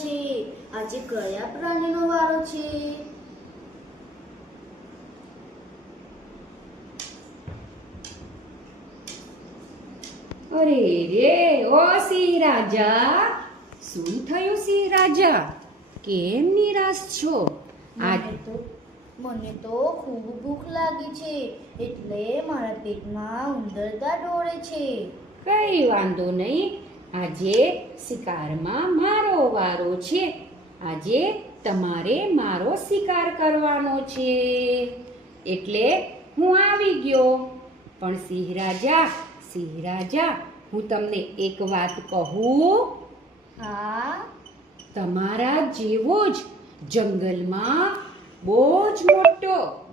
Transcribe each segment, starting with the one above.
છે. આજે કયા પ્રાણીનો વારો છે? અરે રે, ઓ સિંહ રાજા, શું થયું સિંહ રાજા? કેમ નિરાશ છો? મને તો ખૂબ ભૂખ લાગી છે, એટલે મારા પેટમાં ઉંદરડા દોડે છે. કઈ વાંધો નહીં, આજે શિકારમાં મારો વારો છે. આજે તમારે મારો શિકાર કરવાનો છે, એટલે હું આવી ગયો. પણ સિંહ રાજા, હું તમને એક વાત કહું? હા? તમારા જેવો જ જંગલમાં બહુ જ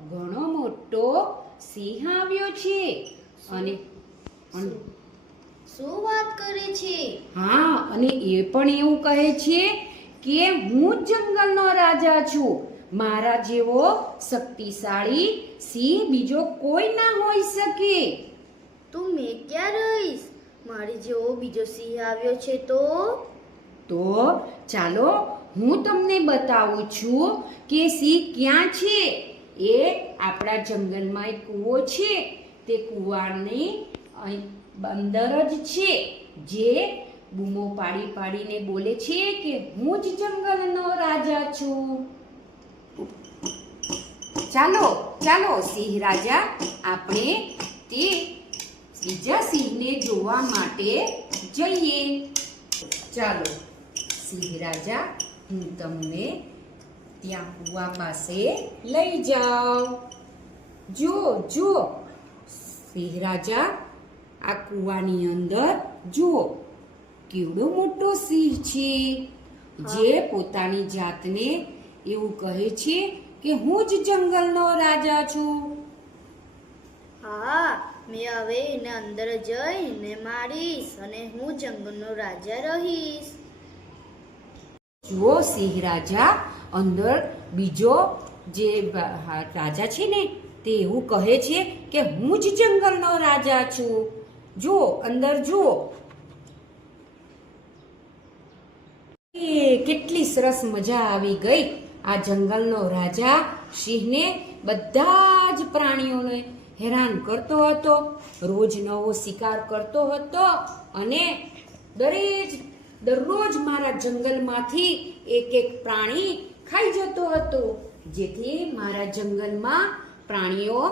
ઘણો મોટો સિંહ આવ્યો છે. અને શું વાત કરે છે? હા, અને એ પણ એવું કહે છે કે હું જ જંગલનો રાજા છું. મારા જેવો શક્તિશાળી સિંહ બીજો કોઈ ના હોઈ શકે. તો મેં ક્યાં રહીશ? મારી જેવો બીજો સિંહ આવ્યો છે તો ચાલો હું તમને બતાવું છું કે સિંહ ક્યાં છે. એ આપણા જંગલમાં એક કૂવો છે. તે કૂવાની અંદર જ છે, જે બૂમો પાડીને બોલે છે કે હું જ જંગલનો રાજા છું. ચાલો સિંહ રાજા, આપણે તે બીજા સિંહને જોવા માટે જઈએ. ચાલો સિંહ રાજા, હું તમને ત્યાં કૂવા પાસે લઈ જાઉં. જુઓ સિંહ રાજા, આ કૂવાની અંદર જુઓ કેવડો મોટો સિંહ છે, જે પોતાની જાતને એવું કહે છે કે હું જ જંગલનો રાજા છું. હા, મેં હવે એને અંદર જઈને મારીશ અને હું જંગલનો રાજા રહીશ. જુઓ સિંહ રાજા, અંદર બીજો જે રાજા છે ને, તે એવું કહે છે કે હું જ જંગલનો રાજા છું. જુઓ, અંદર જુઓ. કેટલી સરસ મજા આવી ગઈ. આ જંગલનો રાજા સિંહને બધા જ પ્રાણીઓને હેરાન કરતો હતો, રોજ નવો શિકાર કરતો હતો, અને દરરોજ મારા જંગલમાંથી એક પ્રાણી ખાઈ જતો હતો, જેથી મારા જંગલમાં પ્રાણીઓ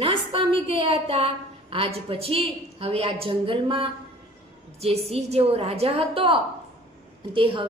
નાશ પામી ગયા હતા. આજ પછી હવે આ જંગલમાં જે સિંહ જેવો રાજા હતો તે હવે